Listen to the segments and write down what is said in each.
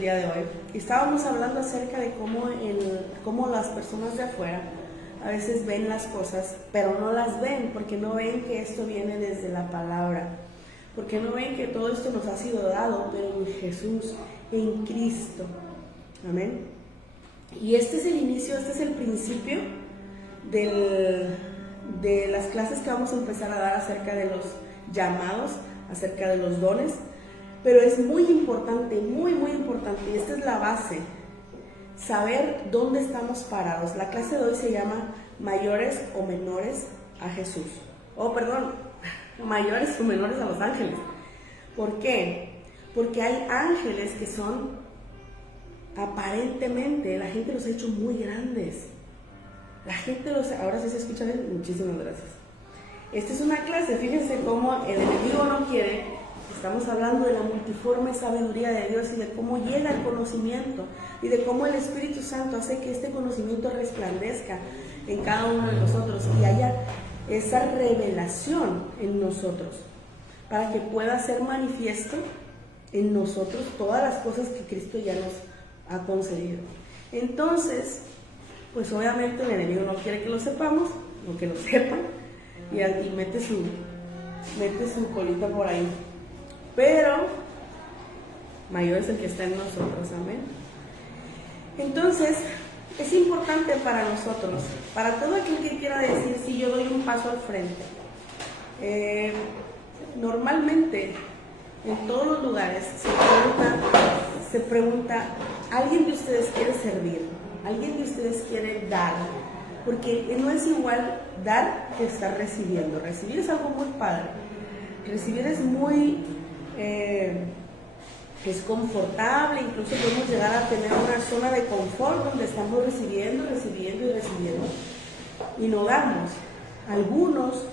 el día de hoy. Estábamos hablando acerca de cómo las personas de afuera a veces ven las cosas, pero no las ven, porque no ven que esto viene desde la palabra, porque no ven que todo esto nos ha sido dado, pero en Jesús, en Cristo. Amén. Y este es el inicio, este es el principio de las clases que vamos a empezar a dar acerca de los llamados, acerca de los dones. Pero es muy importante, muy importante, y esta es la base, saber dónde estamos parados. La clase de hoy se llama Mayores o Menores a Jesús. Mayores o menores a los ángeles. ¿Por qué? Porque hay ángeles que son, aparentemente, la gente los ha hecho muy grandes. Ahora sí se escucha bien, muchísimas gracias. Esta es una clase, fíjense cómo el enemigo no quiere. Estamos hablando de la multiforme sabiduría de Dios y de cómo llega el conocimiento y de cómo el Espíritu Santo hace que este conocimiento resplandezca en cada uno de nosotros y haya esa revelación en nosotros para que pueda ser manifiesto en nosotros todas las cosas que Cristo ya nos ha concedido. Entonces, pues obviamente el enemigo no quiere que lo sepamos, o que lo sepan, y mete su colita por ahí. Pero mayor es el que está en nosotros, amén. Entonces, es importante para nosotros, para todo aquel que quiera decir, si yo doy un paso al frente. Normalmente, en todos los lugares, se pregunta, ¿alguien de ustedes quiere servir? ¿Alguien de ustedes quiere dar? Porque no es igual dar que estar recibiendo. Recibir es algo muy padre. Recibir es muy... es confortable, incluso podemos llegar a tener una zona de confort donde estamos recibiendo y no damos. Algunos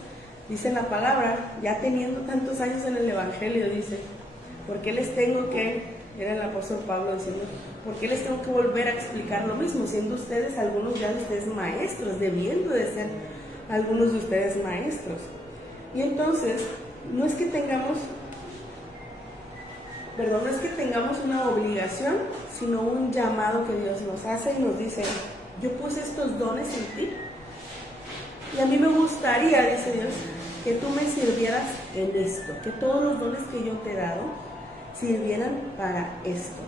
dicen la palabra, ya teniendo tantos años en el Evangelio, dice, ¿por qué les tengo que, era el apóstol Pablo diciendo, ¿por qué les tengo que volver a explicar lo mismo? Siendo ustedes, algunos ya de ustedes maestros, debiendo de ser algunos de ustedes maestros. Y entonces, no es que tengamos una obligación, sino un llamado que Dios nos hace y nos dice, yo puse estos dones en ti y a mí me gustaría, dice Dios, que tú me sirvieras en esto, que todos los dones que yo te he dado sirvieran para esto.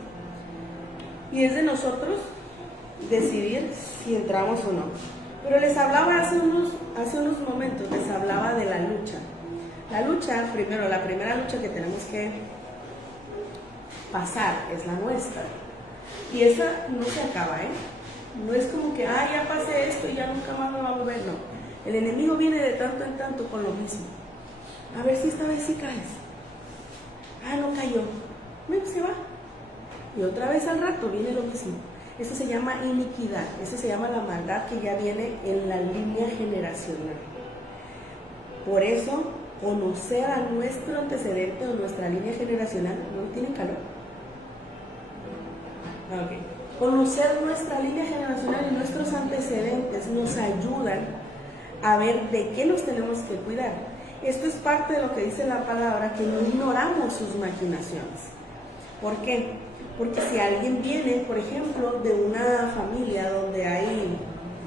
Y es de nosotros decidir si entramos o no. Pero les hablaba hace unos momentos, les hablaba de la lucha. La lucha, la primera lucha que tenemos que pasar es la nuestra. Y esa no se acaba, No es como que, ya pasé esto y ya nunca más me va a volver, no. El enemigo viene de tanto en tanto con lo mismo. A ver si esta vez sí caes. No cayó. Bueno, se va. Y otra vez al rato viene lo mismo. Eso se llama iniquidad. Eso se llama la maldad que ya viene en la línea generacional. Por eso, conocer a nuestro antecedente o nuestra línea generacional no tiene calor. Okay. Conocer nuestra línea generacional y nuestros antecedentes nos ayudan a ver de qué nos tenemos que cuidar. Esto es parte de lo que dice la palabra, que no ignoramos sus maquinaciones. ¿Por qué? Porque si alguien viene, por ejemplo, de una familia donde hay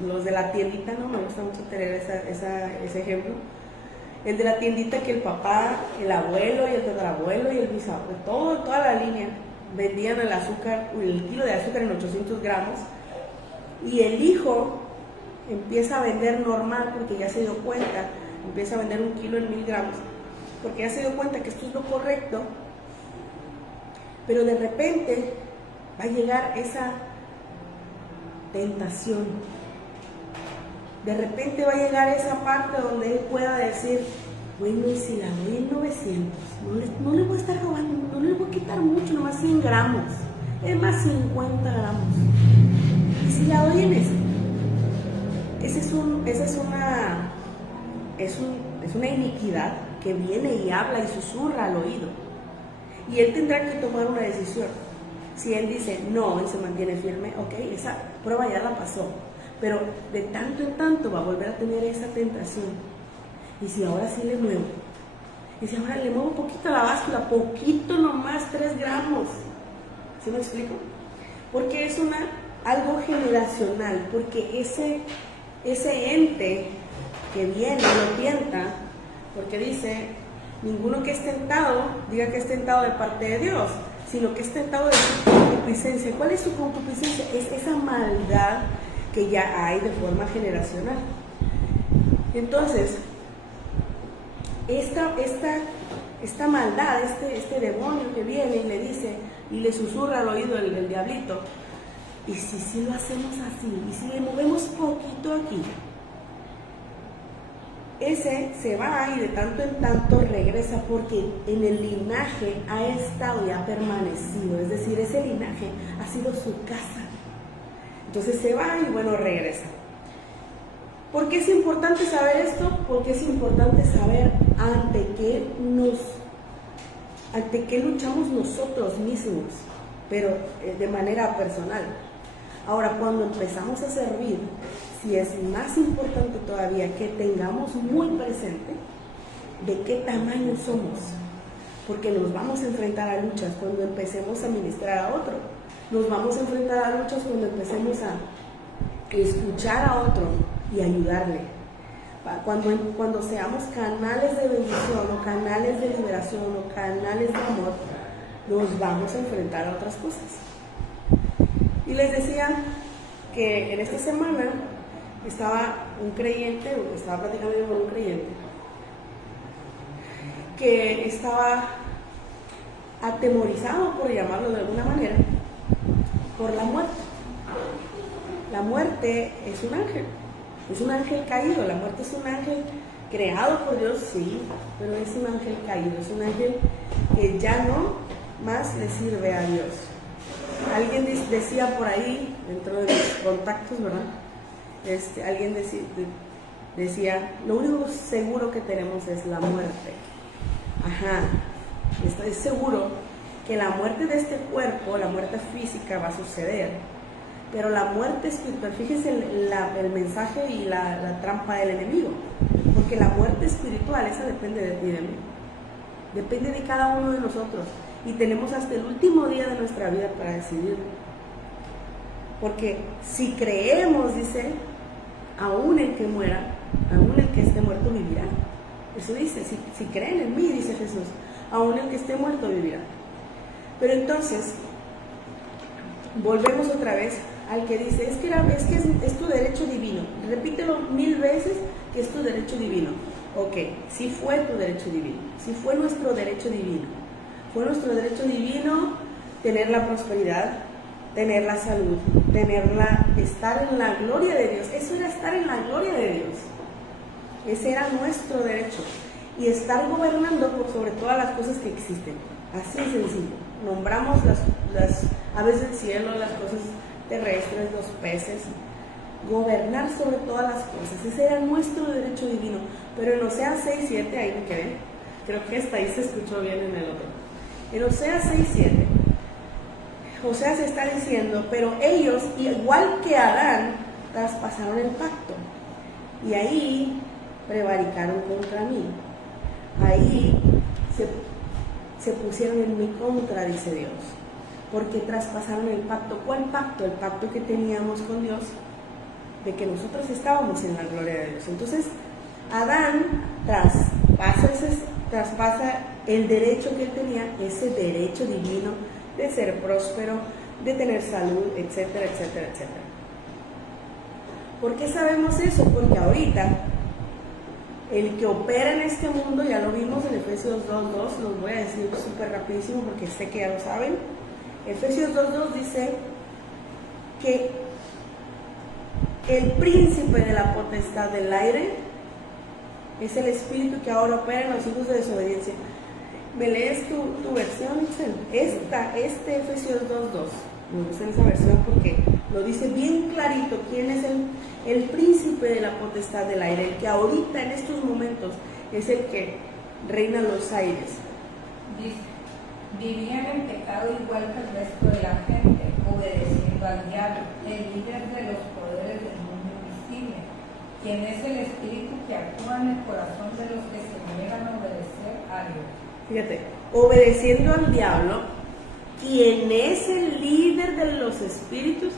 los de la tiendita, no me gusta mucho tener ese ejemplo, el de la tiendita que el papá, el abuelo y el tatarabuelo y el bisabuelo, toda la línea, vendían el kilo de azúcar en 800 gramos, y el hijo empieza a vender normal porque ya se dio cuenta, empieza a vender 1 kilo en 1000 gramos, porque ya se dio cuenta que esto es lo correcto, pero de repente va a llegar esa tentación, de repente va a llegar esa parte donde él pueda decir, bueno, y si la doy en 900, no le voy a estar robando, no le voy a quitar mucho, nomás 100 gramos, es más 50 gramos, y si la doy en eso, es una iniquidad que viene y habla y susurra al oído, y él tendrá que tomar una decisión. Si él dice no y se mantiene firme, ok, esa prueba ya la pasó, pero de tanto en tanto va a volver a tener esa tentación. Y si ahora sí le muevo, y si ahora le muevo un poquito la báscula, poquito nomás, 3 gramos, ¿Sí me explico? Porque es algo generacional, porque ese ente que viene lo tienta, porque dice, ninguno que es tentado, diga que es tentado de parte de Dios, sino que es tentado de su concupiscencia. ¿Cuál es su concupiscencia? Es esa maldad que ya hay de forma generacional. Entonces, esta maldad, este demonio que viene y le dice, y le susurra al oído el diablito, y si lo hacemos así, y si le movemos poquito aquí, ese se va y de tanto en tanto regresa, porque en el linaje ha estado y ha permanecido, es decir, ese linaje ha sido su casa. Entonces se va y bueno, regresa. ¿Por qué es importante saber esto? Porque es importante saber ante qué luchamos nosotros mismos, pero de manera personal. Ahora, cuando empezamos a servir, sí es más importante todavía que tengamos muy presente de qué tamaño somos, porque nos vamos a enfrentar a luchas cuando empecemos a ministrar a otro, nos vamos a enfrentar a luchas cuando empecemos a escuchar a otro y ayudarle, cuando seamos canales de bendición o canales de liberación o canales de amor, nos vamos a enfrentar a otras cosas. Y les decía que en esta semana estaba platicando con un creyente que estaba atemorizado, por llamarlo de alguna manera, por la muerte. La muerte es un ángel caído. La muerte es un ángel creado por Dios, sí, pero es un ángel caído, es un ángel que ya no más le sirve a Dios. Alguien decía por ahí, dentro de los contactos, ¿verdad? Alguien decía, lo único seguro que tenemos es la muerte. Ajá, estoy seguro que la muerte de este cuerpo, la muerte física va a suceder, pero la muerte espiritual, fíjense el mensaje y la trampa del enemigo, porque la muerte espiritual, esa depende de ti y de mí, depende de cada uno de nosotros, y tenemos hasta el último día de nuestra vida para decidirlo, porque si creemos, dice, aún el que muera, aún el que esté muerto vivirá. Eso dice, si creen en mí, dice Jesús, aún el que esté muerto vivirá. Pero entonces, volvemos otra vez al que dice, es tu derecho divino. Repítelo 1000 veces que es tu derecho divino. Ok, sí fue tu derecho divino, sí fue nuestro derecho divino. Fue nuestro derecho divino tener la prosperidad, tener la salud, estar en la gloria de Dios. Eso era estar en la gloria de Dios. Ese era nuestro derecho. Y estar gobernando por sobre todas las cosas que existen. Así de sencillo. Nombramos las aves del cielo, las cosas terrestres, los peces. Gobernar sobre todas las cosas. Ese era nuestro derecho divino. Pero en Oseas 6:7, ahí me quedé. Creo que hasta ahí se escuchó bien en el otro. En Oseas 6:7, Oseas está diciendo, pero ellos, igual que Adán, traspasaron el pacto. Y ahí prevaricaron contra mí. Ahí se pusieron en mi contra, dice Dios, porque traspasaron el pacto. ¿Cuál pacto? El pacto que teníamos con Dios, de que nosotros estábamos en la gloria de Dios. Entonces, Adán traspasa el derecho que él tenía, ese derecho divino de ser próspero, de tener salud, etcétera, etcétera, etcétera. ¿Por qué sabemos eso? Porque ahorita el que opera en este mundo, ya lo vimos en Efesios 2:2, los voy a decir súper rapidísimo porque sé que ya lo saben. Efesios 2:2 dice que el príncipe de la potestad del aire es el espíritu que ahora opera en los hijos de desobediencia. ¿Me lees tu versión? Este Efesios 2:2. Me gusta esa versión porque lo dice bien clarito quién es el príncipe de la potestad del aire, el que ahorita en estos momentos es el que reina los aires. Dice, vivían en pecado igual que el resto de la gente, obedeciendo al diablo, el líder de los poderes del mundo invisible, quien es el espíritu que actúa en el corazón de los que se niegan a obedecer a Dios. Fíjate, obedeciendo al diablo, ¿Quién es el líder de los espíritus?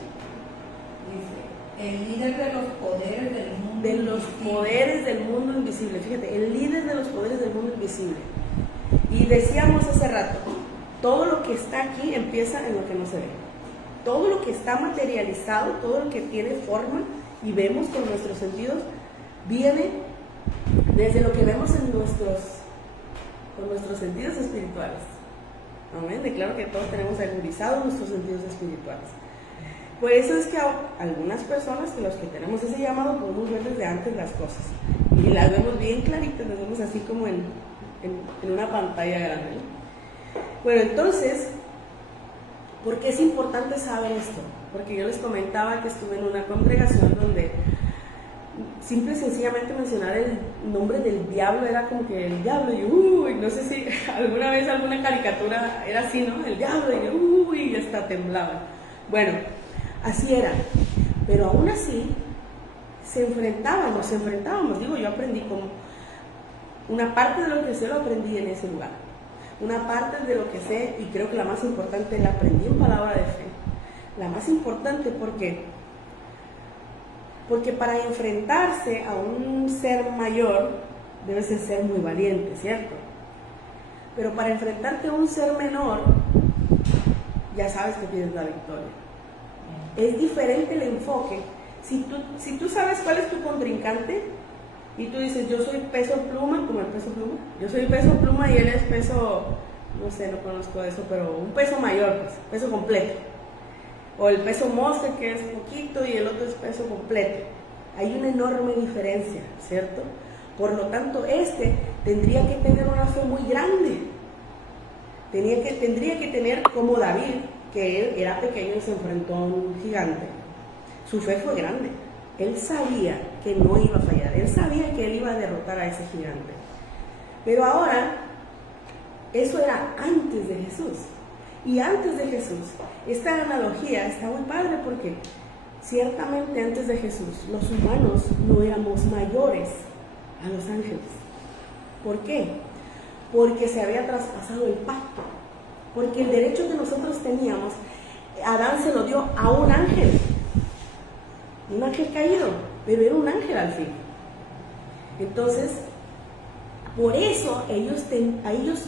Dice, el líder de los poderes del mundo De los poderes del mundo invisible. Fíjate, el líder de los poderes del mundo invisible. Y decíamos hace rato, todo lo que está aquí empieza en lo que no se ve. Todo lo que está materializado, todo lo que tiene forma y vemos con nuestros sentidos, viene desde lo que vemos con nuestros sentidos espirituales. Amén. Declaro que todos tenemos agudizados nuestros sentidos espirituales. Por eso es que algunas personas, que los que tenemos ese llamado, podemos ver desde antes las cosas. Y las vemos bien claritas, las vemos así como en una pantalla grande, ¿no? Bueno, entonces, ¿por qué es importante saber esto? Porque yo les comentaba que estuve en una congregación donde simple y sencillamente mencionar el nombre del diablo era como que el diablo, y no sé si alguna vez alguna caricatura era así, ¿no? El diablo, y hasta temblaba. Bueno, así era, pero aún así nos enfrentábamos, digo, yo aprendí como una parte de lo que sé lo aprendí en ese lugar, una parte de lo que sé, y creo que la más importante la aprendí en palabra de fe, la más importante porque para enfrentarse a un ser mayor debes de ser muy valiente, ¿cierto? Pero para enfrentarte a un ser menor ya sabes que tienes la victoria. Es diferente el enfoque. Si tú sabes cuál es tu contrincante y tú dices, yo soy peso pluma, como el peso pluma, yo soy peso pluma y él es peso, no sé, no conozco eso, pero un peso mayor, pues, peso completo. O el peso mosca, que es poquito, y el otro es peso completo. Hay una enorme diferencia, ¿cierto? Por lo tanto, tendría que tener una fe muy grande. Tendría que tener como David, que él era pequeño y se enfrentó a un gigante. Su fe fue grande. Él sabía que no iba a fallar. Él sabía que él iba a derrotar a ese gigante. Pero ahora, eso era antes de Jesús. Y antes de Jesús, esta analogía está muy padre porque ciertamente antes de Jesús los humanos no éramos mayores a los ángeles. ¿Por qué? Porque se había traspasado el pacto. Porque el derecho que nosotros teníamos, Adán se lo dio a un ángel caído, pero era un ángel al fin. Entonces, por eso ellos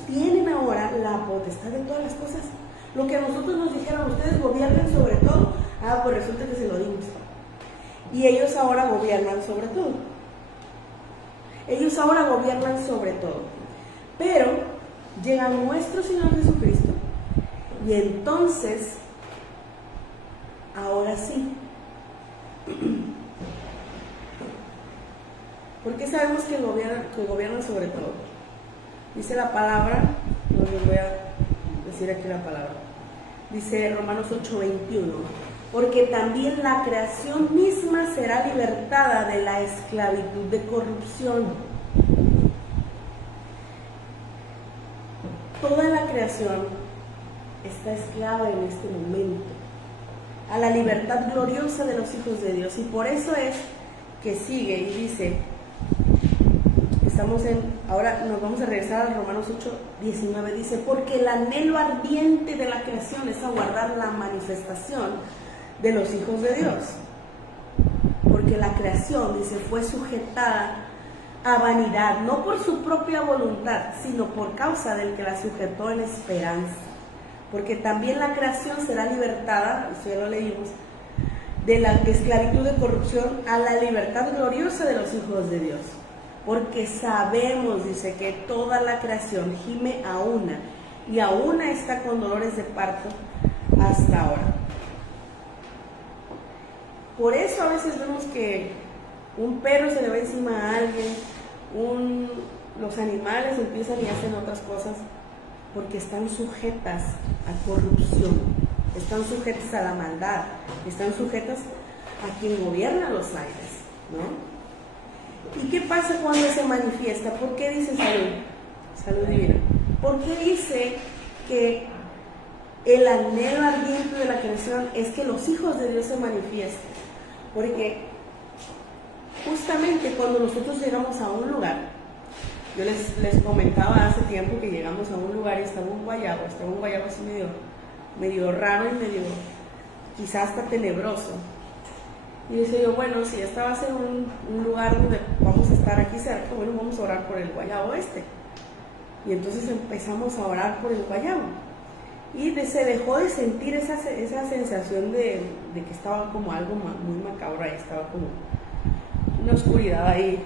tienen ahora la potestad de todas las cosas. Lo que a nosotros nos dijeron, ustedes gobiernan sobre todo, pues resulta que se lo dimos. Y ellos ahora gobiernan sobre todo. Ellos ahora gobiernan sobre todo. Pero llega nuestro Señor Jesucristo y entonces, ahora sí. ¿Por qué sabemos que gobiernan sobre todo? Dice la palabra, no les voy a decir aquí la palabra. Dice Romanos 8:21, porque también la creación misma será libertada de la esclavitud de corrupción. Toda la creación está esclava en este momento a la libertad gloriosa de los hijos de Dios, y por eso es que sigue y dice, ahora nos vamos a regresar a Romanos 8:19, dice, porque el anhelo ardiente de la creación es aguardar la manifestación de los hijos de Dios. Porque la creación, dice, fue sujetada a vanidad, no por su propia voluntad, sino por causa del que la sujetó en esperanza. Porque también la creación será libertada, eso ya lo leímos, de la esclavitud de corrupción a la libertad gloriosa de los hijos de Dios. Porque sabemos, dice, que toda la creación gime a una, y a una está con dolores de parto hasta ahora. Por eso a veces vemos que un perro se le va encima a alguien, los animales empiezan y hacen otras cosas, porque están sujetas a corrupción, están sujetas a la maldad, están sujetas a quien gobierna los aires, ¿no? ¿Y qué pasa cuando se manifiesta? ¿Por qué dice salud divina? ¿Por qué dice que el anhelo ardiente de la creación es que los hijos de Dios se manifiesten? Porque justamente cuando nosotros llegamos a un lugar, yo les comentaba hace tiempo que llegamos a un lugar y estaba un guayabo así medio medio raro y medio, quizás hasta tenebroso. Y dice yo, bueno, si esta va a ser un lugar donde vamos a estar aquí cerca, bueno, vamos a orar por el guayabo este. Y entonces empezamos a orar por el guayabo. Y se dejó de sentir esa sensación de que estaba como algo muy macabro ahí, estaba como una oscuridad ahí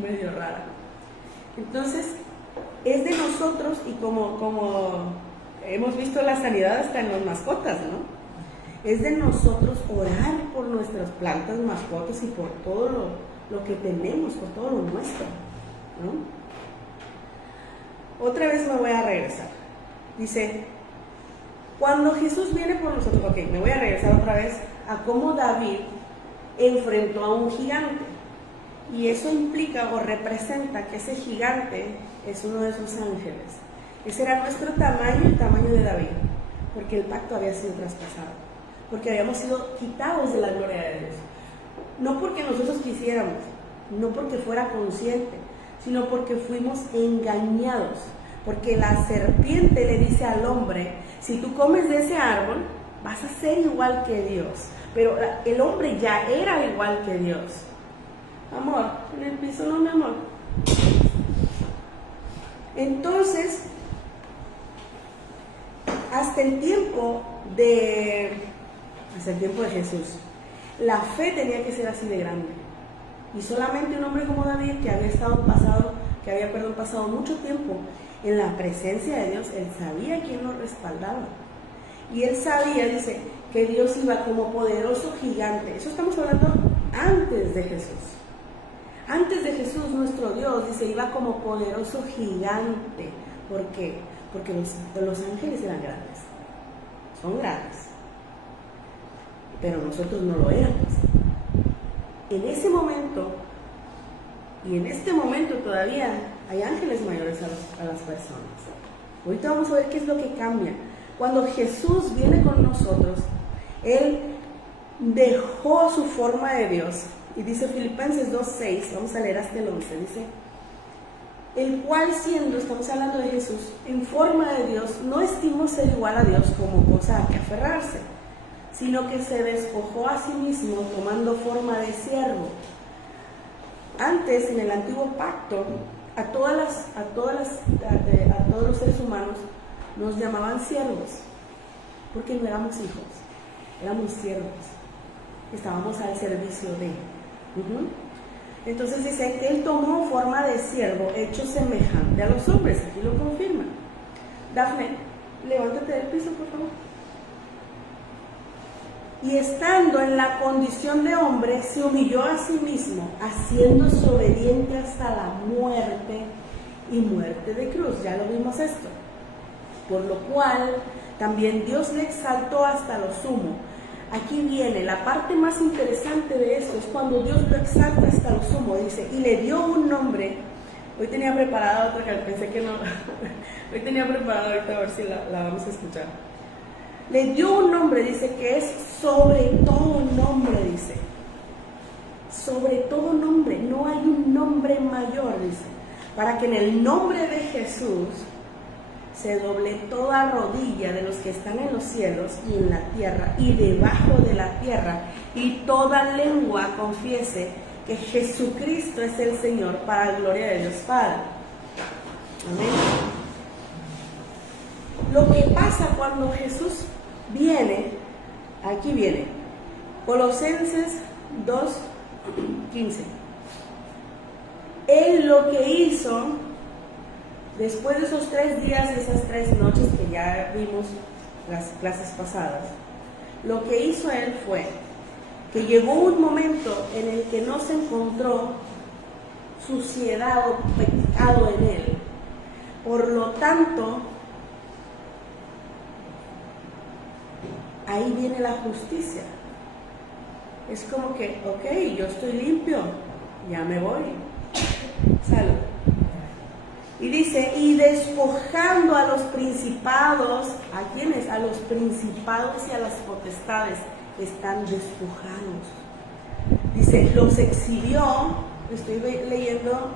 medio rara. Entonces, es de nosotros, y como hemos visto la sanidad hasta en las mascotas, ¿no? Es de nosotros orar por nuestras plantas, mascotas y por todo lo que tenemos, por todo lo nuestro, ¿no? Otra vez me voy a regresar. Dice, cuando Jesús viene por nosotros, ok, me voy a regresar otra vez a cómo David enfrentó a un gigante. Y eso implica o representa que ese gigante es uno de sus ángeles. Ese era nuestro tamaño, el tamaño de David, porque el pacto había sido traspasado, porque habíamos sido quitados de la gloria de Dios. No porque nosotros quisiéramos, no porque fuera consciente, sino porque fuimos engañados. Porque la serpiente le dice al hombre, si tú comes de ese árbol, vas a ser igual que Dios. Pero el hombre ya era igual que Dios. Amor, en el piso no, mi amor. Entonces, hasta el tiempo de Jesús, la fe tenía que ser así de grande. Y solamente un hombre como David, que había pasado mucho tiempo en la presencia de Dios, él sabía quién lo respaldaba. Y él sabía, dice, que Dios iba como poderoso gigante. Eso estamos hablando antes de Jesús. Antes de Jesús, nuestro Dios, dice, iba como poderoso gigante. ¿Por qué? Porque los ángeles eran grandes. Son grandes. Pero nosotros no lo éramos. En ese momento, y en este momento todavía, hay ángeles mayores a las personas. Ahorita vamos a ver qué es lo que cambia. Cuando Jesús viene con nosotros, Él dejó su forma de Dios. Y dice Filipenses 2:6, vamos a leer hasta el 11, dice, el cual siendo, estamos hablando de Jesús, en forma de Dios, no estimó ser igual a Dios como cosa a que aferrarse, sino que se despojó a sí mismo tomando forma de siervo. Antes, en el antiguo pacto, a todos los seres humanos nos llamaban siervos, porque no éramos hijos, éramos siervos, estábamos al servicio de Él. Entonces dice que Él tomó forma de siervo, hecho semejante a los hombres, aquí lo confirma. Dafne, levántate del piso, por favor. Y estando en la condición de hombre, se humilló a sí mismo, haciéndose obediente hasta la muerte y muerte de cruz. Ya lo vimos esto. Por lo cual, también Dios le exaltó hasta lo sumo. Aquí viene la parte más interesante de esto, es cuando Dios lo exalta hasta lo sumo, dice, y le dio un nombre. Hoy tenía preparada otra que pensé que no. Hoy tenía preparada ahorita a ver si la vamos a escuchar. Le dio un nombre, dice, que es sobre todo nombre, dice. Sobre todo nombre, no hay un nombre mayor, dice. Para que en el nombre de Jesús se doble toda rodilla de los que están en los cielos y en la tierra y debajo de la tierra, y toda lengua confiese que Jesucristo es el Señor, para la gloria de Dios Padre. Amén. Lo que pasa cuando Jesús viene, aquí viene, Colosenses 2:15. Él lo que hizo, después de esos 3 días, de esas 3 noches que ya vimos las clases pasadas, lo que hizo Él fue que llegó un momento en el que no se encontró suciedad o pecado en Él. Por lo tanto, ahí viene la justicia. Es como que, ok, yo estoy limpio, ya me voy. Salud. Y dice, y despojando a los principados, ¿a quiénes? A los principados y a las potestades, están despojados. Dice, los exhibió, estoy leyendo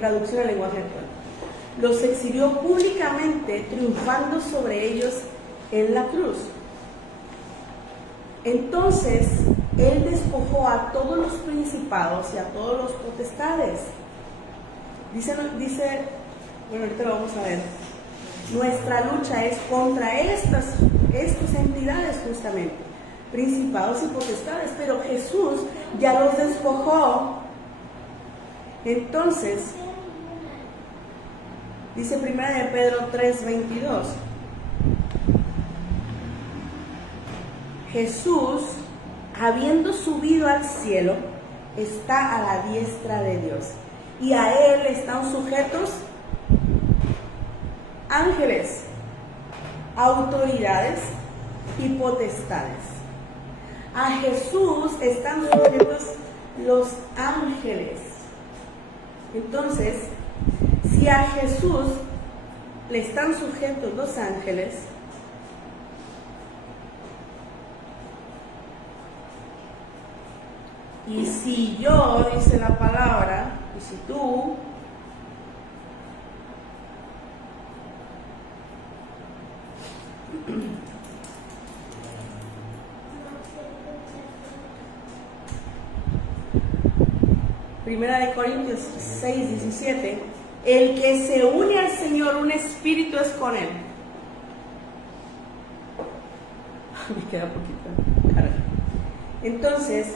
traducción al lenguaje actual, los exhibió públicamente, triunfando sobre ellos en la cruz. Entonces, Él despojó a todos los principados y a todos los potestades. Dice, bueno, ahorita lo vamos a ver. Nuestra lucha es contra estas entidades justamente, principados y potestades, pero Jesús ya los despojó. Entonces, dice 1 Pedro 3:22, Jesús, habiendo subido al cielo, está a la diestra de Dios, y a Él están sujetos ángeles, autoridades y potestades. A Jesús están sujetos los ángeles. Entonces, si a Jesús le están sujetos los ángeles, y si yo, dice la palabra, y si tú, Primera de Corintios 6:17, el que se une al Señor, un espíritu es con Él. Me queda poquito carga. Entonces,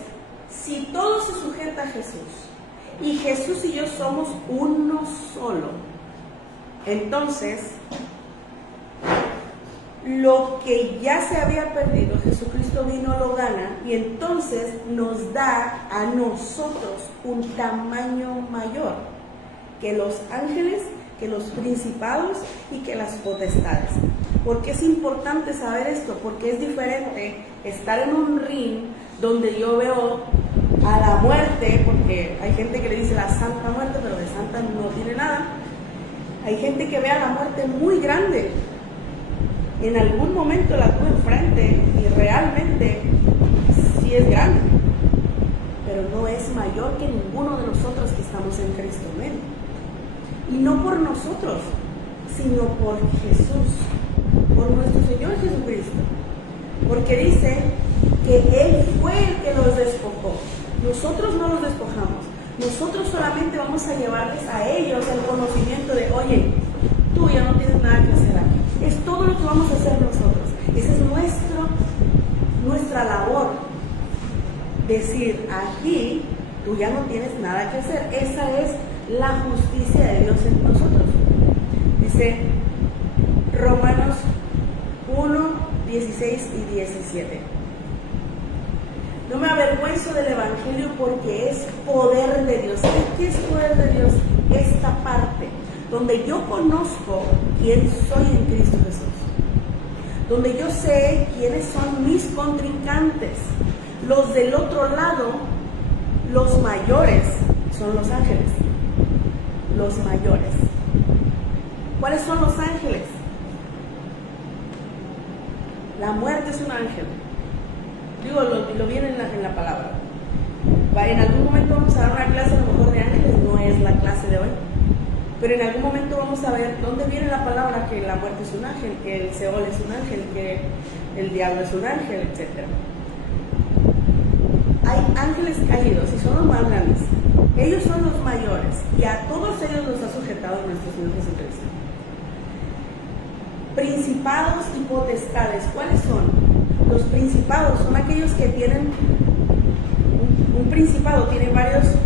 si todo se sujeta a Jesús, y Jesús y yo somos uno solo, entonces, lo que ya se había perdido, Jesucristo vino, lo gana, y entonces nos da a nosotros un tamaño mayor que los ángeles, que los principados y que las potestades. ¿Por qué es importante saber esto? Porque es diferente estar en un ring donde yo veo a la muerte, porque hay gente que le dice la santa muerte, pero de santa no tiene nada. Hay gente que ve a la muerte muy grande. En algún momento la tuve enfrente y realmente sí es grande, pero no es mayor que ninguno de nosotros que estamos en Cristo. Amén. Y no por nosotros, sino por Jesús, por nuestro Señor Jesucristo. Porque dice que Él fue el que los despojó. Nosotros no los despojamos. Nosotros solamente vamos a llevarles a ellos el conocimiento de, oye, tú ya no tienes nada que hacer aquí. Es todo lo que vamos a hacer nosotros. Esa es nuestra labor. Decir, aquí tú ya no tienes nada que hacer. Esa es la justicia de Dios en nosotros. Dice Romanos 1:16 y 17. No me avergüenzo del Evangelio porque es poder de Dios. ¿Qué es poder de Dios? Esta parte, donde yo conozco quién soy en Cristo Jesús. Donde yo sé quiénes son mis contrincantes. Los del otro lado, los mayores, son los ángeles. Los mayores. ¿Cuáles son los ángeles? La muerte es un ángel. Digo, lo viene en la palabra. En algún momento vamos a dar una clase a lo mejor de ángeles, no es la clase de hoy. Pero en algún momento vamos a ver dónde viene la palabra que la muerte es un ángel, que el Seol es un ángel, que el diablo es un ángel, etc. Hay ángeles caídos y son los más grandes. Ellos son los mayores y a todos ellos los ha sujetado nuestro Señor Jesucristo. Principados y potestades, ¿cuáles son? Los principados son aquellos que tienen, un principado tiene varias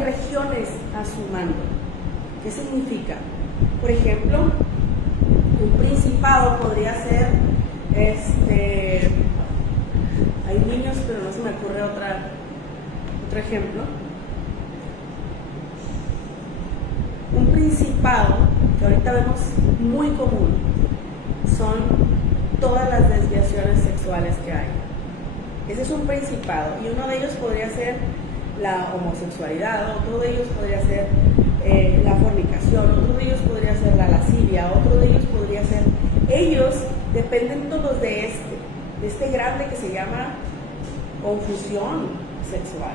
regiones a su mando. ¿Qué significa? Por ejemplo, un principado podría ser, hay niños, pero no se me ocurre otro ejemplo. Un principado, que ahorita vemos muy común, son todas las desviaciones sexuales que hay. Ese es un principado, y uno de ellos podría ser la homosexualidad, otro de ellos podría ser la fornicación, otro de ellos podría ser la lascivia, otro de ellos podría ser... Ellos dependen todos de este grande que se llama confusión sexual.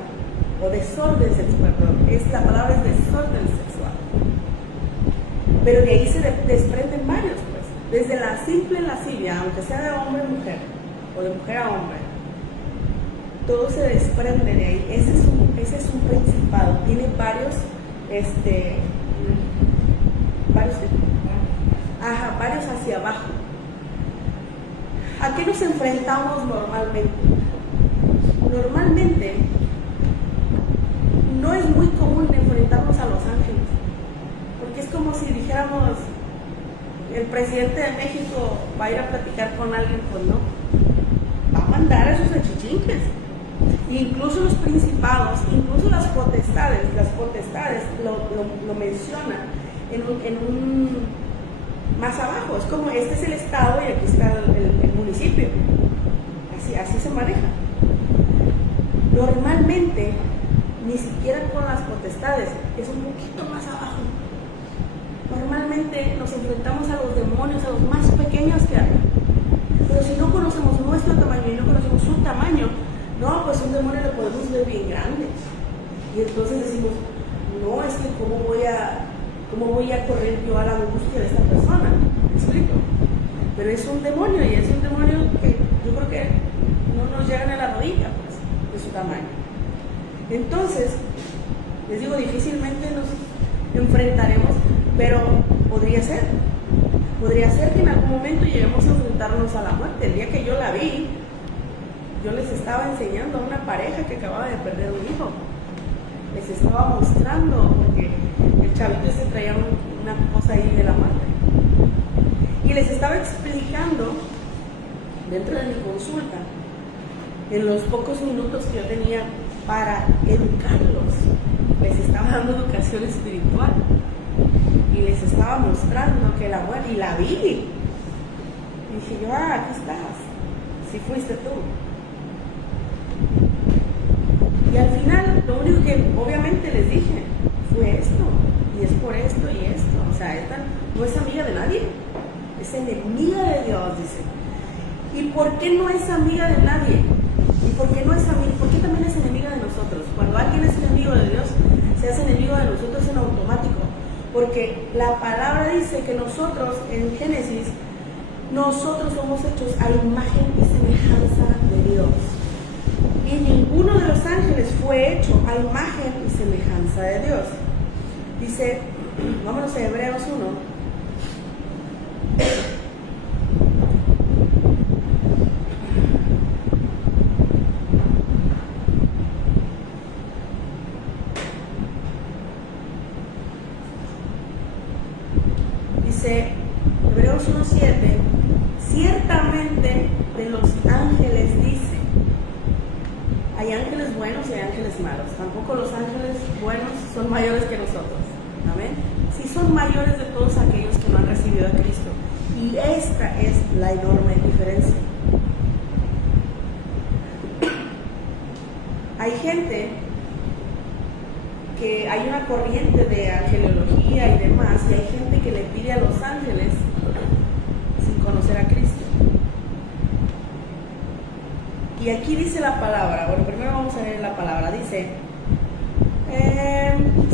o desorden sexual, perdón, la palabra es desorden sexual. Pero de ahí se desprenden varios, pues. Desde la simple lascivia, aunque sea de hombre a mujer, o de mujer a hombre, todo se desprende de ahí. Ese es un principado. Tiene varios hacia abajo. ¿A qué nos enfrentamos normalmente? Normalmente no es muy común enfrentarnos a los ángeles, porque es como si dijéramos, el presidente de México va a ir a platicar con alguien, pues no, va a mandar a sus achichinques. Incluso los principados, incluso las potestades lo mencionan en un más abajo. Es como, este es el estado y aquí está el municipio. Así se maneja. Normalmente, ni siquiera con las potestades, es un poquito más abajo. Normalmente nos enfrentamos a los demonios, a los más pequeños que hay. Pero si no conocemos nuestro tamaño y no conocemos su tamaño, no, pues un demonio lo podemos ver bien grande. Y entonces decimos, no, es que ¿cómo voy a correr yo a la angustia de esta persona? ¿Me explico? Pero es un demonio, y es un demonio que yo creo que no nos llegan a la rodilla, pues, de su tamaño. Entonces, les digo, difícilmente nos enfrentaremos, pero podría ser que en algún momento lleguemos a enfrentarnos a la muerte. El día que yo la vi, yo les estaba enseñando a una pareja que acababa de perder un hijo. Les estaba mostrando, porque el chavito se traía una cosa ahí de la muerte. Y les estaba explicando, dentro de mi consulta, en los pocos minutos que yo tenía para educarlos, les estaba dando educación espiritual. Y les estaba mostrando que la muerte, y la vi. Y dije yo, aquí estás, si fuiste tú. Y al final, lo único que obviamente les dije fue esto, y es por esto y esto. O sea, esta no es amiga de nadie, es enemiga de Dios, dice. ¿Y por qué no es amiga de nadie? ¿Y por qué no es amiga? ¿Por qué también es enemiga de nosotros? Cuando alguien es enemigo de Dios, se hace enemigo de nosotros en automático. Porque la palabra dice que nosotros, en Génesis, nosotros somos hechos a imagen y semejanza de Dios. Y ninguno de los ángeles fue hecho a imagen y semejanza de Dios. Dice, vámonos a Hebreos 1. Dice, Hebreos 1:7, ciertamente de los ángeles dice. Hay ángeles buenos y hay ángeles malos. Tampoco los ángeles buenos son mayores que nosotros. Amén. Sí son mayores de todos aquellos que no han recibido a Cristo. Y esta es la enorme diferencia. Hay gente que hay una corriente de angelología y demás, y hay gente que le pide a los ángeles sin conocer a Cristo. Y aquí dice la palabra, bueno, primero vamos a leer la palabra, dice,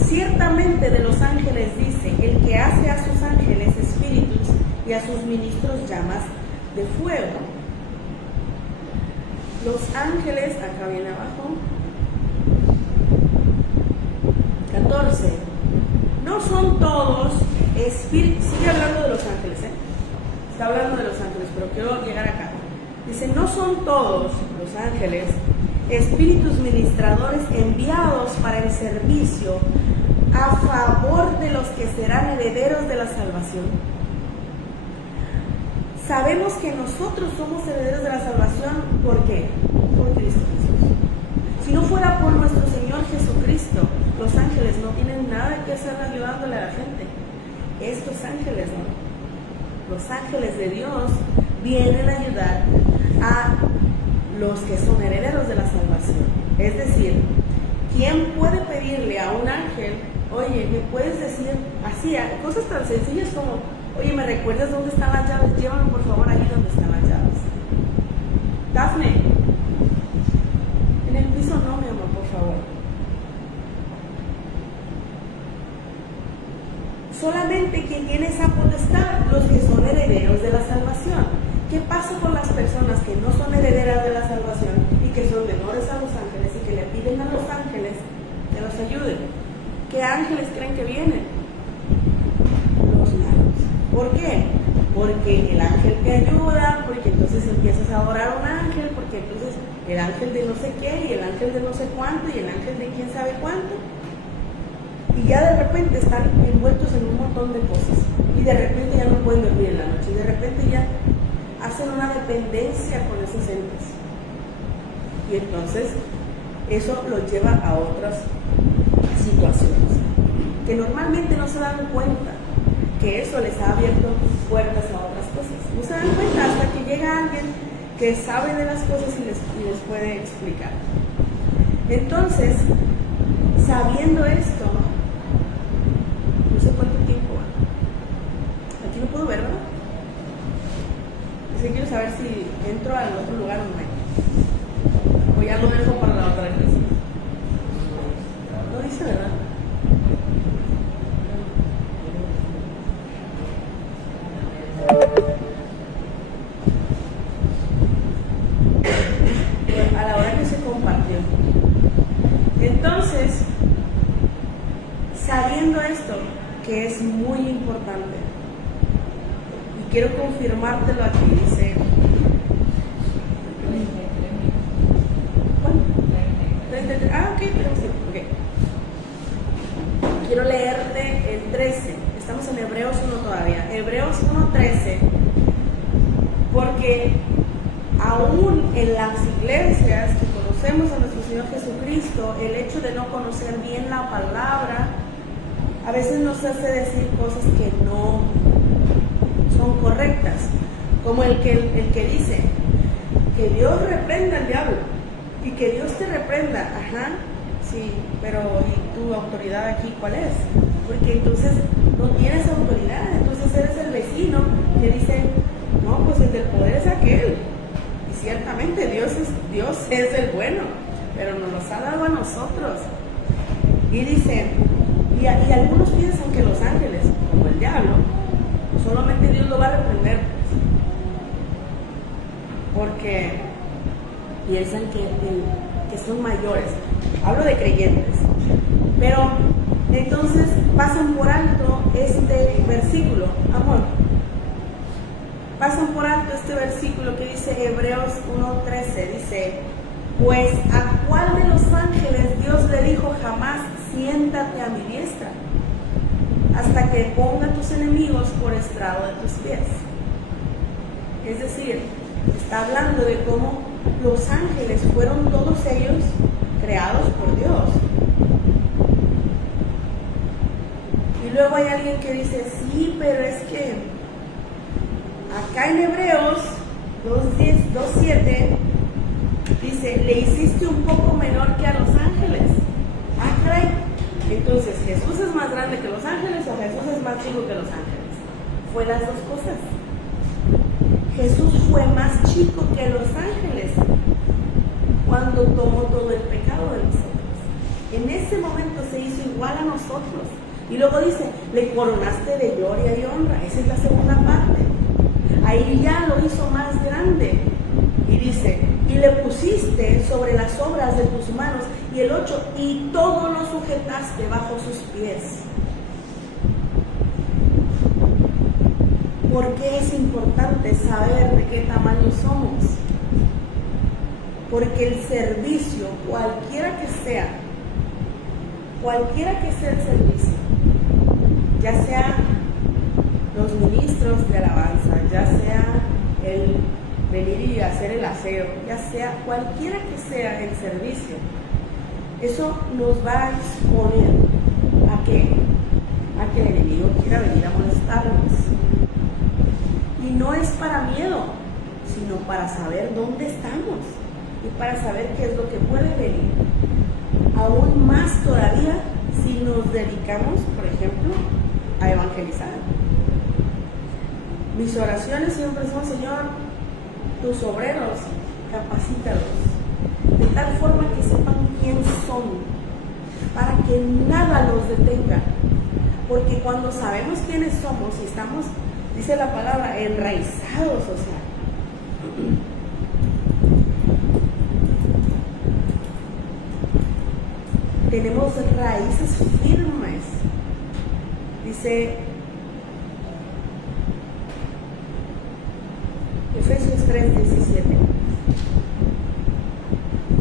ciertamente de los ángeles dice, el que hace a sus ángeles espíritus y a sus ministros llamas de fuego. Los ángeles, acá viene abajo, 14, no son todos espíritus, sigue hablando de los ángeles, está hablando de los ángeles, pero quiero llegar acá. Dice, no son todos los ángeles espíritus ministradores enviados para el servicio a favor de los que serán herederos de la salvación. Sabemos que nosotros somos herederos de la salvación, ¿por qué? Por Cristo Jesús. Si no fuera por nuestro Señor Jesucristo, los ángeles no tienen nada que hacer ayudándole a la gente. Estos ángeles no. Los ángeles de Dios vienen a ayudar a los que son herederos de la salvación. Es decir, ¿quién puede pedirle a un ángel, oye, me puedes decir así, cosas tan sencillas como, oye, ¿me recuerdas dónde están las llaves? Llévame por favor ahí donde están las llaves. Dafne, en el piso no, mi amor, por favor. ¿Qué pasa con las personas que no son herederas de la salvación y que son menores a los ángeles y que le piden a los ángeles que los ayuden? ¿Qué ángeles creen que vienen? Los malos. ¿Por qué? Porque el ángel te ayuda, porque entonces empiezas a adorar a un ángel, porque entonces el ángel de no sé qué y el ángel de no sé cuánto y el ángel de quién sabe cuánto. Y ya de repente están envueltos en un montón de cosas. Y de repente ya no pueden dormir en la noche. Y de repente ya hacen una dependencia con esos entes. Y entonces eso los lleva a otras situaciones que normalmente no se dan cuenta que eso les ha abierto puertas a otras cosas. No se dan cuenta hasta que llega alguien que sabe de las cosas y les puede explicar. Entonces, sabiendo esto, no sé cuánto tiempo va. Aquí lo puedo ver, ¿verdad? Es que quiero saber si entro al otro lugar o no. O ya lo dejo para la otra clase. No dice, ¿verdad? A la hora que se compartió. Entonces, sabiendo esto, que es muy importante, y quiero confirmártelo aquí, dice, ¿cuál? 33. Ah, ok, tenemos tiempo, ok. Quiero leerte el 13, estamos en Hebreos 1 todavía, Hebreos 1:13, porque aún en las iglesias que conocemos a nuestro Señor Jesucristo, el hecho de no conocer bien la palabra a veces nos hace decir cosas que no son correctas, como el que dice que Dios reprenda al diablo y que Dios te reprenda. Ajá, sí, pero ¿y tu autoridad aquí cuál es? Porque entonces no tienes autoridad, entonces eres el vecino que dice, no, pues el del poder es aquel. Y ciertamente Dios es el bueno, pero nos los ha dado a nosotros. Y dice, y algunos piensan que los ángeles, como el diablo, solamente Dios lo va a reprender, porque piensan que son mayores. Hablo de creyentes. Pero entonces pasan por alto este versículo, amor. Pasan por alto este versículo que dice Hebreos 1:13, dice, pues ¿a cuál de los ángeles Dios le dijo jamás, siéntate a mi diestra, hasta que ponga tus enemigos por estrado de tus pies? Es decir, está hablando de cómo los ángeles fueron todos ellos creados por Dios. Y luego hay alguien que dice, sí, pero es que acá en Hebreos 2:7 dice, le hiciste un poco menor que a los ángeles. Ah, caray. Entonces, ¿Jesús es más grande que los ángeles o Jesús es más chico que los ángeles? Fue las dos cosas. Jesús fue más chico que los ángeles cuando tomó todo el pecado de nosotros. En ese momento se hizo igual a nosotros. Y luego dice, le coronaste de gloria y honra. Esa es la segunda parte. Ahí ya lo hizo más grande. Y dice, y le pusiste sobre las obras de tus manos. Y el 8, y todo lo sujetaste bajo sus pies. ¿Por qué es importante saber de qué tamaño somos? Porque el servicio, cualquiera que sea el servicio, ya sea los ministros de alabanza, ya sea el venir y hacer el aseo, ya sea cualquiera que sea el servicio, eso nos va a exponer ¿a qué? A que el enemigo quiera venir a molestarnos. Y no es para miedo, sino para saber dónde estamos y para saber qué es lo que puede venir. Aún más todavía si nos dedicamos, por ejemplo, a evangelizar. Mis oraciones siempre son, Señor, tus obreros, capacítalos, de tal forma que sepan quién son, para que nada los detenga. Porque cuando sabemos quiénes somos y estamos, dice la palabra, enraizados, o sea, tenemos raíces firmes. Dice Efesios 3:17,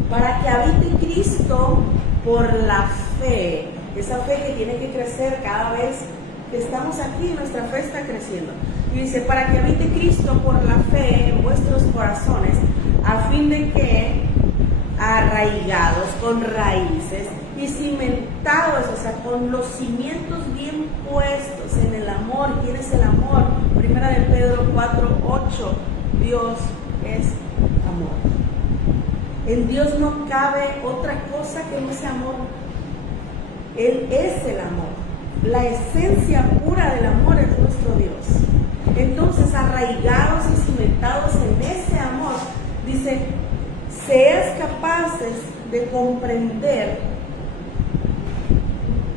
para que habite Cristo por la fe, esa fe que tiene que crecer cada vez que estamos aquí, nuestra fe está creciendo. Y dice, para que habite Cristo por la fe en vuestros corazones, a fin de que, arraigados con raíces y cimentados, o sea, con los cimientos bien puestos en el amor. ¿Quién es el amor? Primera de Pedro 4:8, Dios es amor. En Dios no cabe otra cosa que no sea amor. Él es el amor. La esencia pura del amor es nuestro Dios. Entonces, arraigados y cimentados en ese amor, dice, seas capaces de comprender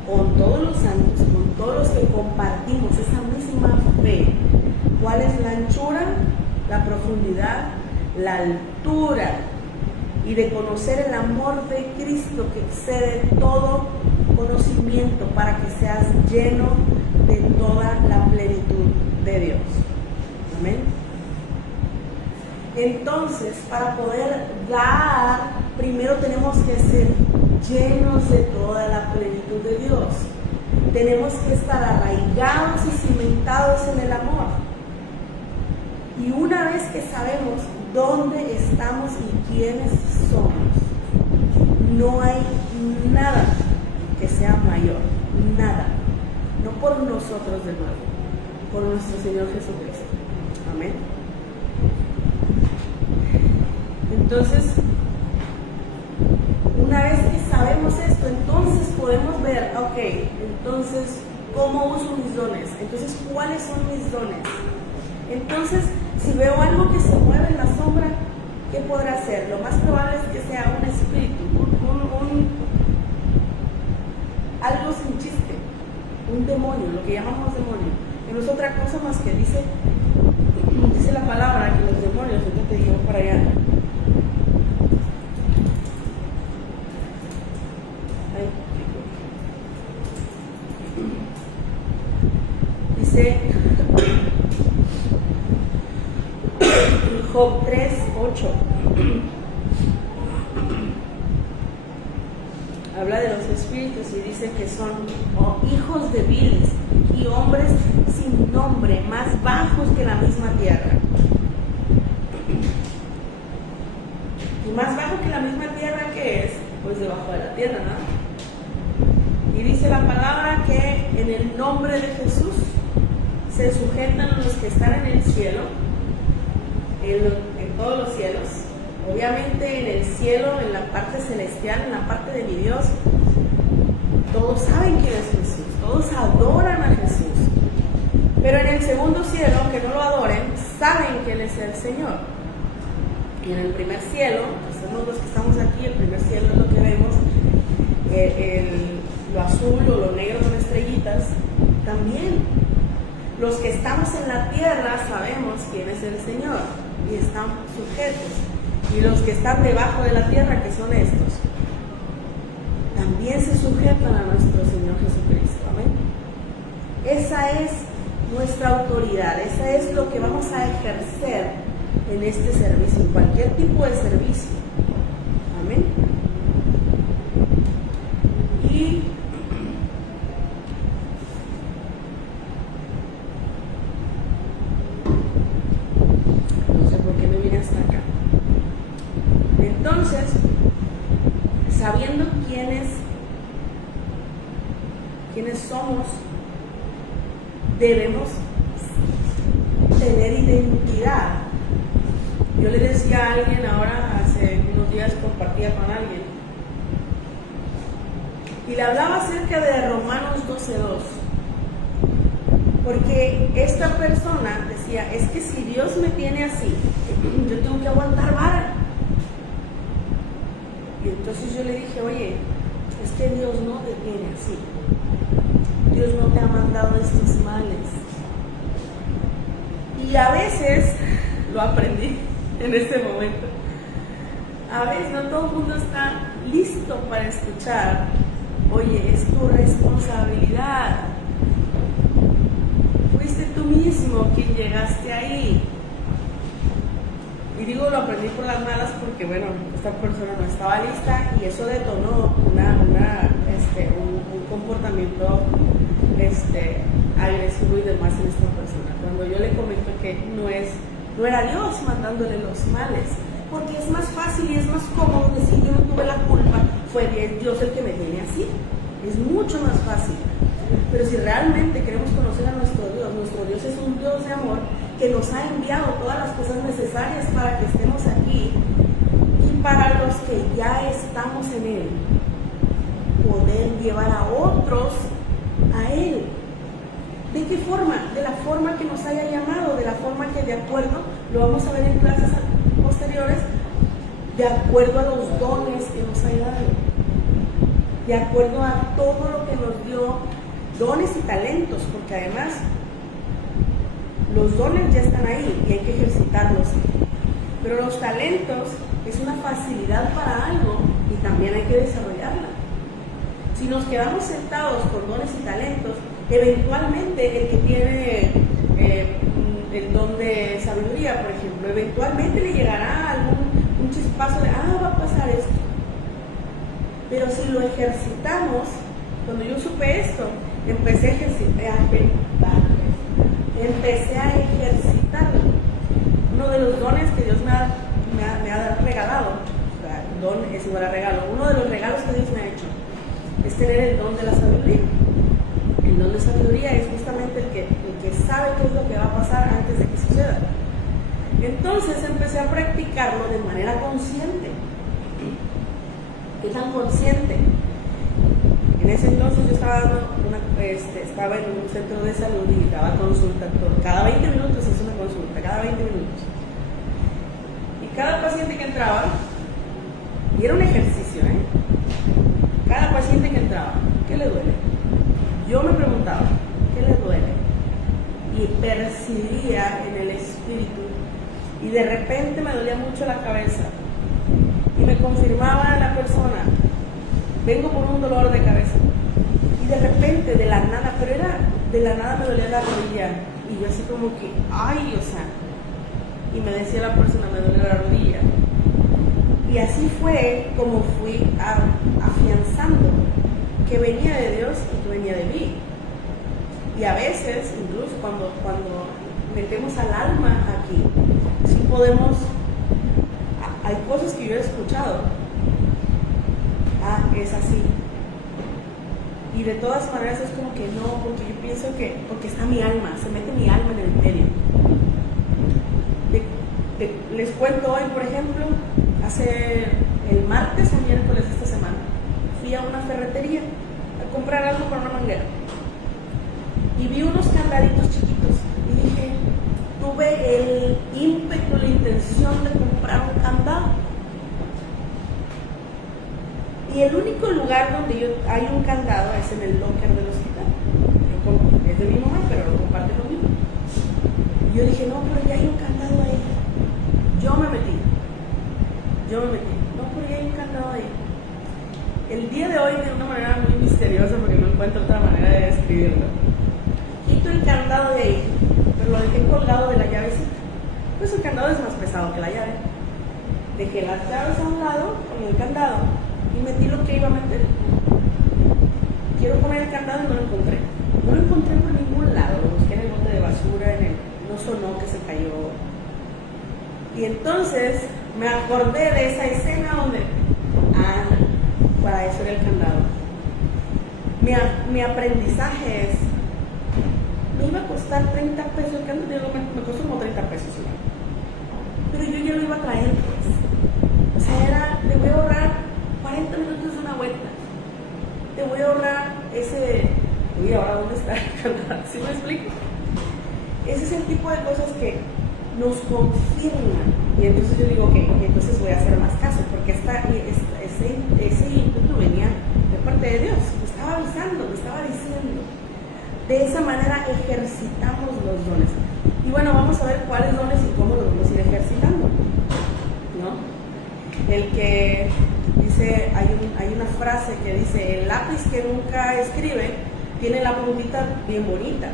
con todos los santos, con todos los que compartimos esa misma fe, cuál es la anchura, la profundidad, la altura, y de conocer el amor de Cristo que excede todo conocimiento, para que seas lleno de toda la plenitud de Dios. Amén. Entonces, para poder dar, primero tenemos que ser llenos de toda la plenitud de Dios. Tenemos que estar arraigados y cimentados en el amor. Y una vez que sabemos dónde estamos y quiénes somos, no hay nada que sea mayor, nada, no por nosotros de nuevo, por nuestro Señor Jesucristo. Amén. Entonces, una vez que sabemos esto, entonces podemos ver, ok, entonces, ¿cómo uso mis dones? Entonces, ¿cuáles son mis dones? Entonces, si veo algo que se mueve en la sombra, ¿qué podrá hacer? Lo más probable es que sea un espíritu, algo sin chiste, un demonio, lo que llamamos demonio. Que no es otra cosa más que dice la palabra que los demonios, yo te digo para allá. Dice Job 3:8. Habla de los espíritus y dice que son hijos débiles y hombres sin nombre, más bajos que la misma tierra. Y más bajo que la misma tierra, ¿qué es? Pues debajo de la tierra, ¿no? Y dice la palabra que en el nombre de Jesús se sujetan los que están en el cielo, en todos los cielos. Obviamente en el cielo, en la parte celestial, en la parte de mi Dios, todos saben quién es Jesús, todos adoran a Jesús. Pero en el segundo cielo, aunque no lo adoren, saben que Él es el Señor. Y en el primer cielo, pues somos los que estamos aquí, el primer cielo es lo que vemos, lo azul o lo negro con estrellitas, también. Los que estamos en la tierra sabemos quién es el Señor y están sujetos. Y los que están debajo de la tierra, que son estos, también se sujetan a nuestro Señor Jesucristo. Amén. Esa es nuestra autoridad, esa es lo que vamos a ejercer en este servicio, en cualquier tipo de servicio. Amén. Y no sé por qué me vine hasta acá. Entonces, sabiendo quiénes somos, debemos tener identidad. Yo le decía a alguien ahora, hace unos días compartía con alguien, y le hablaba acerca de Romanos 12:2, porque esta persona decía, es que si Dios me tiene así, yo tengo que aguantar vara. Y entonces yo le dije, oye, es que Dios no te tiene así. Dios no te ha mandado estos males. Y a veces, lo aprendí, en ese momento. A veces no todo el mundo está listo para escuchar. Oye, es tu responsabilidad. Fuiste tú mismo quien llegaste ahí. Y digo, lo aprendí por las malas porque, bueno, esta persona no estaba lista y eso detonó un comportamiento agresivo y demás en esta persona. Cuando yo le comento que no era Dios mandándole los males, porque es más fácil y es más cómodo decir yo no tuve la culpa, fue Dios el que me tiene así. Es mucho más fácil. Pero si realmente queremos conocer a nuestro Dios es un Dios de amor que nos ha enviado todas las cosas necesarias para que estemos aquí, y para los que ya estamos en Él, poder llevar a otros a Él. ¿De qué forma? De la forma que nos haya llamado, de la forma que, de acuerdo, lo vamos a ver en clases posteriores, de acuerdo a los dones que nos haya dado, de acuerdo a todo lo que nos dio, dones y talentos, porque además los dones ya están ahí y hay que ejercitarlos, pero los talentos es una facilidad para algo y también hay que desarrollarla. Si nos quedamos sentados con dones y talentos, eventualmente el que tiene el don de sabiduría, por ejemplo, eventualmente le llegará un chispazo de, va a pasar esto. Pero si lo ejercitamos, cuando yo supe esto, empecé a ejercitarlo. Uno de los dones que Dios me ha regalado, o sea, don es igual a regalo, uno de los regalos que Dios me ha hecho es tener el don de la sabiduría. El don de sabiduría es justamente el que sabe qué es lo que va a pasar antes de que suceda. Entonces empecé a practicarlo de manera consciente. ¿Qué tan consciente? En ese entonces yo estaba en un centro de salud y daba consulta. Cada 20 minutos es una consulta, cada 20 minutos. Y cada paciente que entraba, y era un ejercicio, cada paciente que entraba, ¿qué le duele? Yo me preguntaba, ¿qué le duele? Y percibía en el espíritu, y de repente me dolía mucho la cabeza, y me confirmaba la persona, vengo por un dolor de cabeza, y de repente, de la nada, pero era de la nada, me dolía la rodilla, y yo así como que, y me decía la persona, me duele la rodilla. Y así fue como fui afianzando que venía de Dios y que venía de mí. Y a veces, incluso cuando metemos al alma aquí, sí podemos, hay cosas que yo he escuchado, es así. Y de todas maneras es como que no, porque yo pienso porque está mi alma, se mete mi alma en el medio. Les cuento hoy, por ejemplo, hace el martes o miércoles de esta semana, fui a una ferretería a comprar algo para una manguera y vi unos candaditos chiquitos y dije, tuve el ímpetu, la intención de comprar un candado. Y el único lugar donde hay un candado es en el locker del hospital. Es de mi mamá, pero lo comparte conmigo. Y yo dije, no, pero ya hay un candado ahí. Yo me metí. No, pero ya hay un candado ahí. El día de hoy, de una manera muy misteriosa, porque no encuentro otra manera de describirlo, quito el candado de ahí, pero lo dejé colgado de la llavecita. Pues el candado es más pesado que la llave. Dejé las llaves a un lado con el candado y metí lo que iba a meter. Quiero poner el candado y no lo encontré. No lo encontré por ningún lado. Lo busqué en el bote de basura, no sonó que se cayó. Y entonces me acordé de esa escena donde, para eso era el candado. Mi aprendizaje es, me iba a costar 30 pesos el candado, me costó como 30 pesos. Pero yo ya lo iba a traer, pues. O sea, le voy a ahorrar 40 minutos de una vuelta. Te voy a ahorrar ahora dónde está el candado, ¿sí me explico? Ese es el tipo de cosas que nos confirman. Y entonces yo digo, entonces voy a hacer más caso, porque ese input venía de parte de Dios, me estaba avisando, me estaba diciendo. De esa manera ejercitamos los dones. Y bueno, vamos a ver cuáles dones y cómo los vamos a ir ejercitando. El que dice, hay una frase que dice, el lápiz que nunca escribe tiene la puntita bien bonita,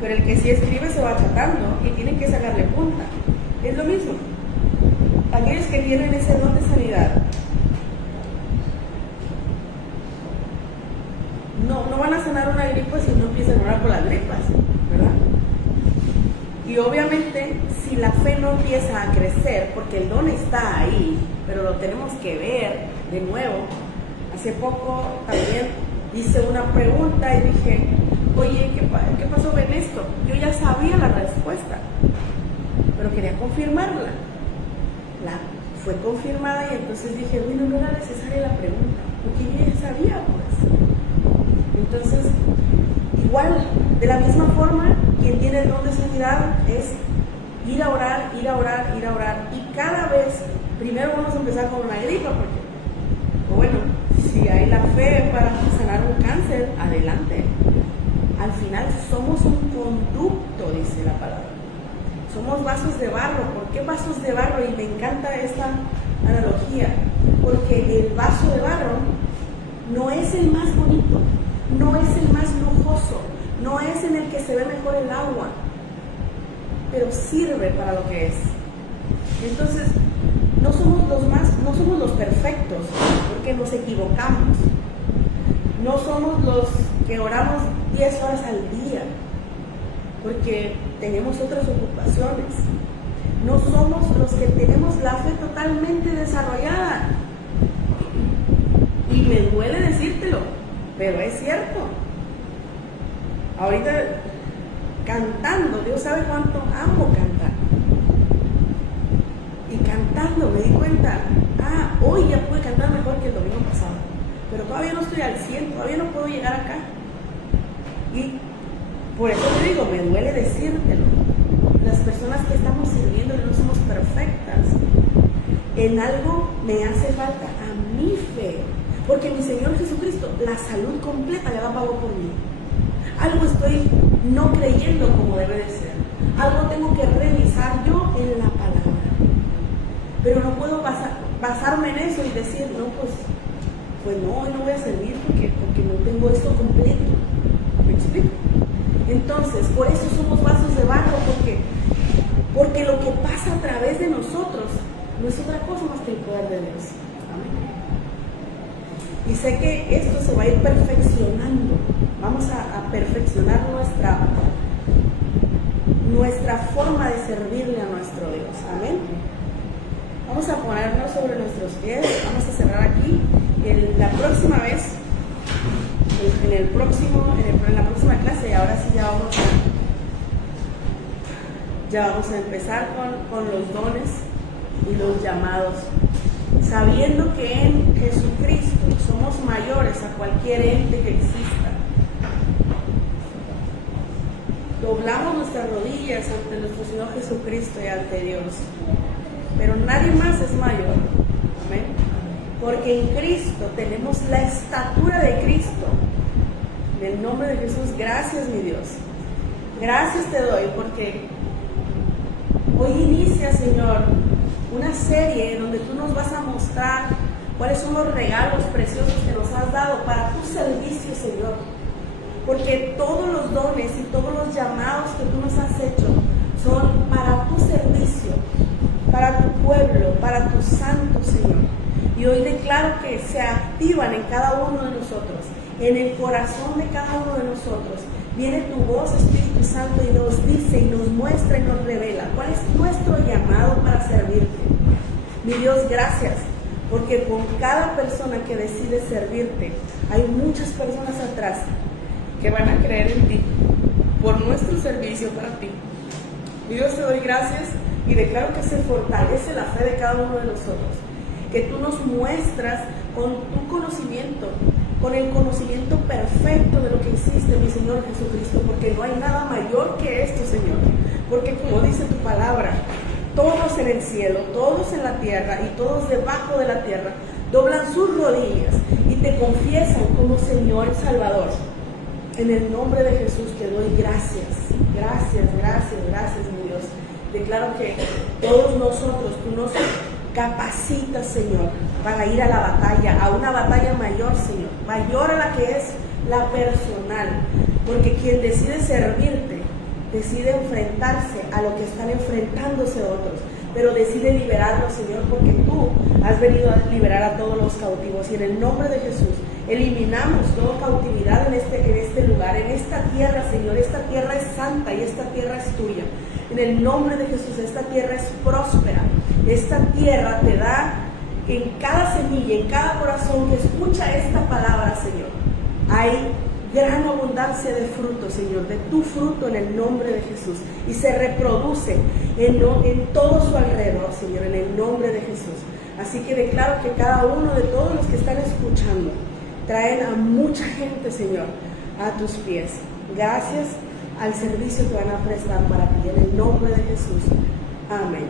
pero el que sí escribe se va achatando y tiene que sacarle punta. Es lo mismo. Aquellos que tienen ese don de sanidad no van a sanar una gripa si no empiezan a orar por las gripas, ¿verdad? Y obviamente si la fe no empieza a crecer, porque el don está ahí, pero lo tenemos que ver de nuevo. Hace poco también hice una pregunta y dije, oye, ¿qué pasó con esto? Yo ya sabía la respuesta, pero quería confirmarla. Fue confirmada y entonces dije, bueno, no era necesaria la pregunta, porque yo ya sabía, pues. Entonces, igual, de la misma forma, quien tiene el don de sanidad es ir a orar, ir a orar, ir a orar. Y cada vez, primero vamos a empezar con una gripa, porque, bueno, si hay la fe para sanar un cáncer, adelante. Al final somos un conducto, dice la palabra. Somos vasos de barro. ¿Por qué vasos de barro? Y me encanta esta analogía, porque el vaso de barro no es el más bonito, no es el más lujoso, no es en el que se ve mejor el agua, pero sirve para lo que es. Entonces, no somos los perfectos, porque nos equivocamos. No somos los que oramos 10 horas al día, porque tenemos otras ocupaciones. No somos los que tenemos la fe totalmente desarrollada. Y me duele decírtelo, pero es cierto. Ahorita cantando, Dios sabe cuánto amo cantar. Y cantando me di cuenta, hoy ya pude cantar mejor que el domingo pasado, pero todavía no estoy al 100, todavía no puedo llegar acá. Y por eso te digo, me duele decírtelo. Las personas que estamos sirviendo no somos perfectas. En algo me hace falta a mi fe, porque mi Señor Jesucristo, la salud completa ya la pagó por mí. Algo estoy no creyendo como debe de ser. Algo tengo que revisar yo en la palabra. Pero no puedo basarme en eso y decir, no, pues no, hoy no voy a servir porque no tengo esto completo. ¿Me explico? Entonces, por eso somos vasos de barro, porque lo que pasa a través de nosotros no es otra cosa más que el poder de Dios. Amén. Y sé que esto se va a ir perfeccionando. Vamos a perfeccionar nuestra forma de servirle a nuestro Dios. Amén. Vamos a ponernos sobre nuestros pies. Vamos a cerrar aquí. La próxima vez, en la próxima clase, ahora sí ya vamos a empezar con los dones y los llamados, sabiendo que en Jesucristo somos mayores a cualquier ente que exista. Doblamos nuestras rodillas ante nuestro Señor Jesucristo y ante Dios, pero nadie más es mayor. Amén. Porque en Cristo tenemos la estatura de Cristo. En el nombre de Jesús, gracias, mi Dios. Gracias te doy, porque hoy inicia, Señor, una serie donde tú nos vas a mostrar cuáles son los regalos preciosos que nos has dado para tu servicio, Señor. Porque todos los dones y todos los llamados que tú nos has hecho son para tu servicio, para tu pueblo, para tu santo, Señor. Y hoy declaro que se activan en cada uno de nosotros, en el corazón de cada uno de nosotros. Viene tu voz, Espíritu Santo, y nos dice y nos muestra y nos revela cuál es nuestro llamado para servirte. Mi Dios, gracias, porque con cada persona que decide servirte, hay muchas personas atrás que van a creer en ti, por nuestro servicio para ti. Mi Dios, te doy gracias y declaro que se fortalece la fe de cada uno de nosotros, que tú nos muestras con tu conocimiento, con el conocimiento perfecto de lo que hiciste, mi Señor Jesucristo, porque no hay nada mayor que esto, Señor. Porque como dice tu palabra, todos en el cielo, todos en la tierra y todos debajo de la tierra doblan sus rodillas y te confiesan como Señor y Salvador. En el nombre de Jesús te doy gracias, gracias, gracias, gracias, mi Dios. Declaro que todos nosotros, tú nos Capacita, Señor, para ir a la batalla, a una batalla mayor, Señor, mayor a la que es la personal, porque quien decide servirte, decide enfrentarse a lo que están enfrentándose otros, pero decide liberarlos, Señor, porque tú has venido a liberar a todos los cautivos, y en el nombre de Jesús eliminamos toda cautividad en este lugar, en esta tierra, Señor. Esta tierra es santa y esta tierra es tuya. En el nombre de Jesús, esta tierra es próspera. Esta tierra te da en cada semilla, en cada corazón que escucha esta palabra, Señor. Hay gran abundancia de fruto, Señor, de tu fruto en el nombre de Jesús. Y se reproduce en todo su alrededor, Señor, en el nombre de Jesús. Así que declaro que cada uno de todos los que están escuchando traen a mucha gente, Señor, a tus pies. Gracias al servicio que van a prestar para ti, en el nombre de Jesús. Amén.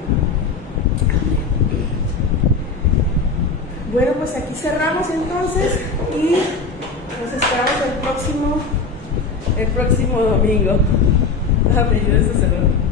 Amén. Bueno, pues aquí cerramos entonces y nos esperamos el próximo domingo. Amén. Dios te salve.